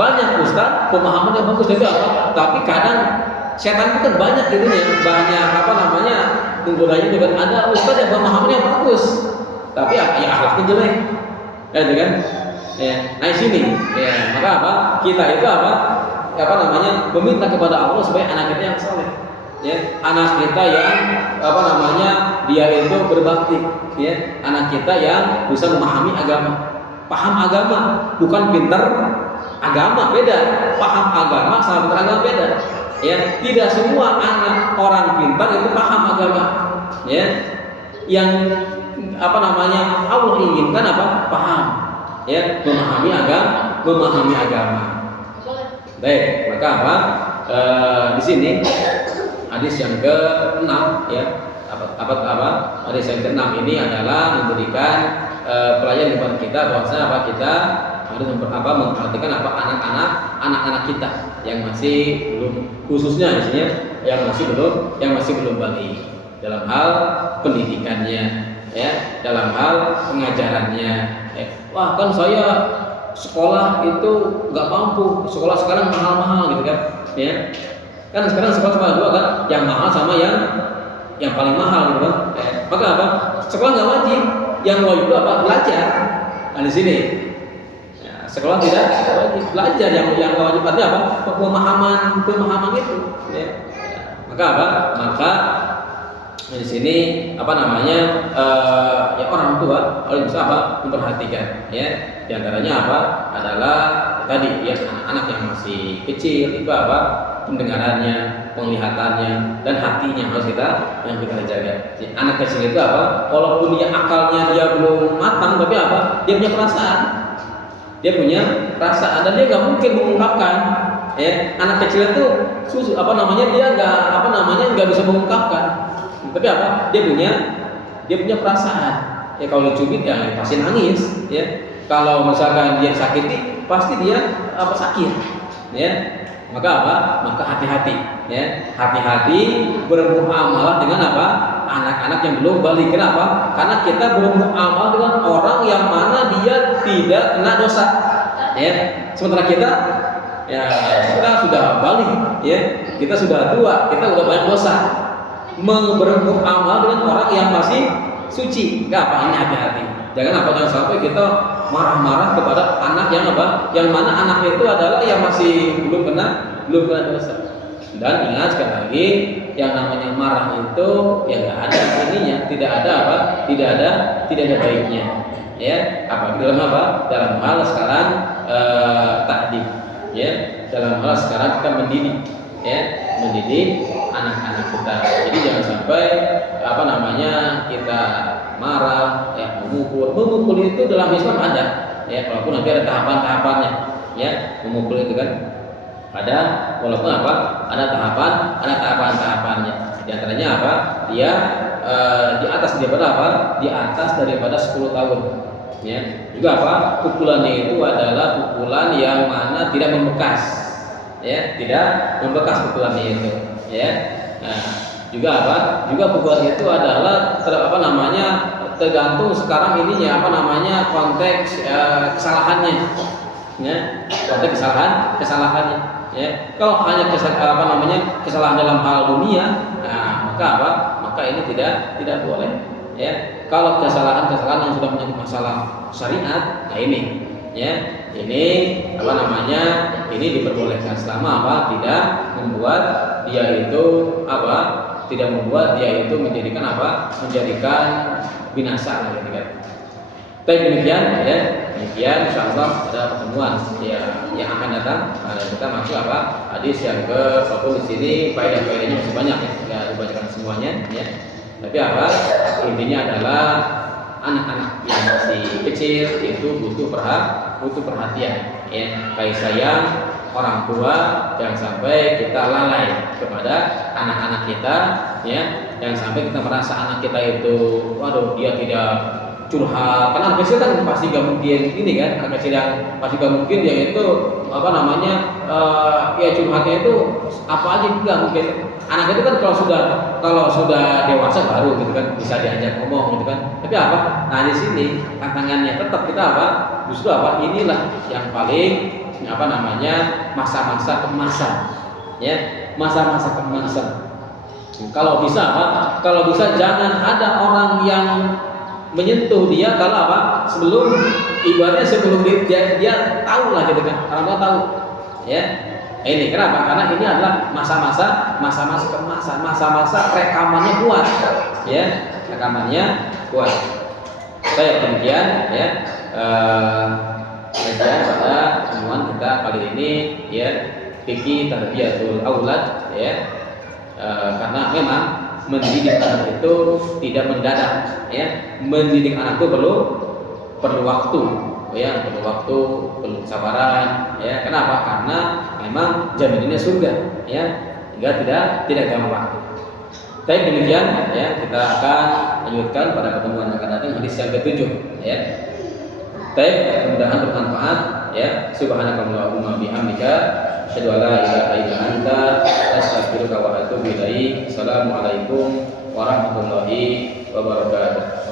Banyak ustaz, pemahaman yang bagus, tapi kadang setan itu kan banyak gitu ya, banyak menggodanya juga. Ada ustaz yang pemahamannya bagus, tapi ya akhlaknya jelek, ya kan? Ya, nah di sini, ya maka kita itu meminta kepada Allah supaya anak kita yang saleh, ya anak kita yang dia itu berbakti, ya anak kita yang bisa memahami agama, paham agama, bukan pintar agama beda, paham agama sama beragama beda. Ya, tidak semua anak orang pintar itu paham agama. Ya, yang apa namanya Allah inginkan apa? Paham. Ya, memahami agama. Baik, maka apa? Di sini hadis yang ke-6 ya. Apa? Hadis yang ke-6 ini adalah memberikan pelajaran kepada kita bahwasanya apa kita harus memperhatikan apa anak-anak kita yang masih belum, khususnya misalnya yang masih belum balik dalam hal pendidikannya, ya, dalam hal pengajarannya. Wah, kan saya sekolah itu nggak mampu, sekolah sekarang mahal-mahal gitu kan, ya. Kan sekarang sekolah cuma dua kan, yang mahal sama yang paling mahal gitu kan. Maka apa? Sekolah nggak wajib, yang wajib itu apa? Belajar. Nah di sini ya, sekolah tidak wajib, belajar yang wajib artinya apa? Pemahaman itu. Ya. Maka apa? Maka di sini apa namanya ya orang tua harus bisa apa? Memperhatikan. Ya. Di antaranya apa? Adalah tadi ya anak-anak yang masih kecil itu apa? Pendengarannya, penglihatannya, dan hatinya harus kita jaga. Anak kecil itu apa? Walaupun dia akalnya dia belum matang, tapi apa? Dia punya perasaan. Dan dia nggak mungkin mengungkapkan. Ya, anak kecil itu dia nggak bisa mengungkapkan. Tapi apa? Dia punya perasaan. Ya kalau dicubit ya pasti nangis. Ya kalau misalkan dia sakiti pasti dia sakit. Ya. Maka apa? Maka hati-hati, ya. Hati-hati bermuamalah dengan apa? Anak-anak yang belum balik. Kenapa? Karena kita bermuamalah dengan orang yang mana dia tidak kena dosa. Ya. Sementara kita sudah balik, ya. Kita sudah tua, kita sudah banyak dosa. Bermuamalah dengan orang yang masih suci. Enggak apa? Ini hati-hati. Jangan sampai kita marah-marah kepada anak yang apa? Yang mana anak itu adalah yang masih belum kena dosa. Dan ingat sekali lagi, yang namanya marah itu ya nggak ada ininya, tidak ada baiknya. Ya, dalam hal sekarang takdim, ya, dalam hal sekarang kita mendidik anak-anak kita. Jadi jangan sampai kita marah, ya, memukul itu dalam Islam ada, ya, walaupun nanti ada tahapan-tahapannya, ya, memukul itu kan ada, walaupun ada tahapan-tahapannya. Di antaranya apa? Dia di atas daripada 10 tahun. Ya, juga apa? Pukulannya itu adalah pukulan yang mana tidak membekas. Ya, tidak membekas pukulannya itu, ya. Nah, juga pukulan itu adalah tergantung sekarang ininya konteks kesalahannya, ya, konteks kesalahannya, ya. Kalau hanya kesalahan dalam hal dunia, nah, maka ini tidak boleh, ya. Kalau kesalahan yang sudah menyangkut masalah syariat, nah ini, ya, ini ini diperbolehkan selama tidak membuat dia itu menjadikan binasa lah, gitu kan. Tapi demikian, ya, insyaallah pada pertemuan yang akan datang kita masuk hadis yang ke-10 di sini. Faedah-faedahnya masih banyak, ya, tidak dibacakan semuanya, ya. Tapi intinya adalah anak-anak yang masih kecil itu butuh perhatian, ya, kasih sayang orang tua. Jangan sampai kita lalai kepada anak-anak kita, ya. Jangan sampai kita merasa anak kita itu, waduh, dia tidak curhat. Karena anak kecil kan pasti gak mungkin ini kan, anak kecil yang pasti gak mungkin dia itu ya curhatnya itu apa aja, gak mungkin. Anak itu kan kalau sudah dewasa baru gitu kan bisa diajak ngomong gitu kan. Tapi nah di sini tantangannya tetap kita justru inilah yang paling masa-masa kemasan, ya, masa-masa kemasan. Kalau bisa jangan ada orang yang menyentuh dia kalau sebelum dia tahu lah gitu kan, orang tua tahu, ya. Ini kenapa? Karena ini adalah masa-masa kemasan, masa-masa rekamannya kuat, ya, rekamannya kuat. Baik, demikian, ya, kajian pada pertemuan kita kali ini ya fikih tarbiyatul aulad ya. Karena memang mendidik anak itu tidak mendadak ya. Mendidik anak itu perlu waktu ya, perlu waktu, perlu kesabaran ya. Kenapa? Karena memang jaminannya surga ya, hingga tidak gampang. Baik, demikian ya, kita akan lanjutkan pada pertemuan yang akan datang hadis yang ke-7 ya. Baik, mudah-mudahan bermanfaat ya. Subhanakallahumma bihamdika asyhadu an la ilaha illa anta astaghfiruka wa atubu ilaik. Assalamualaikum warahmatullahi wabarakatuh.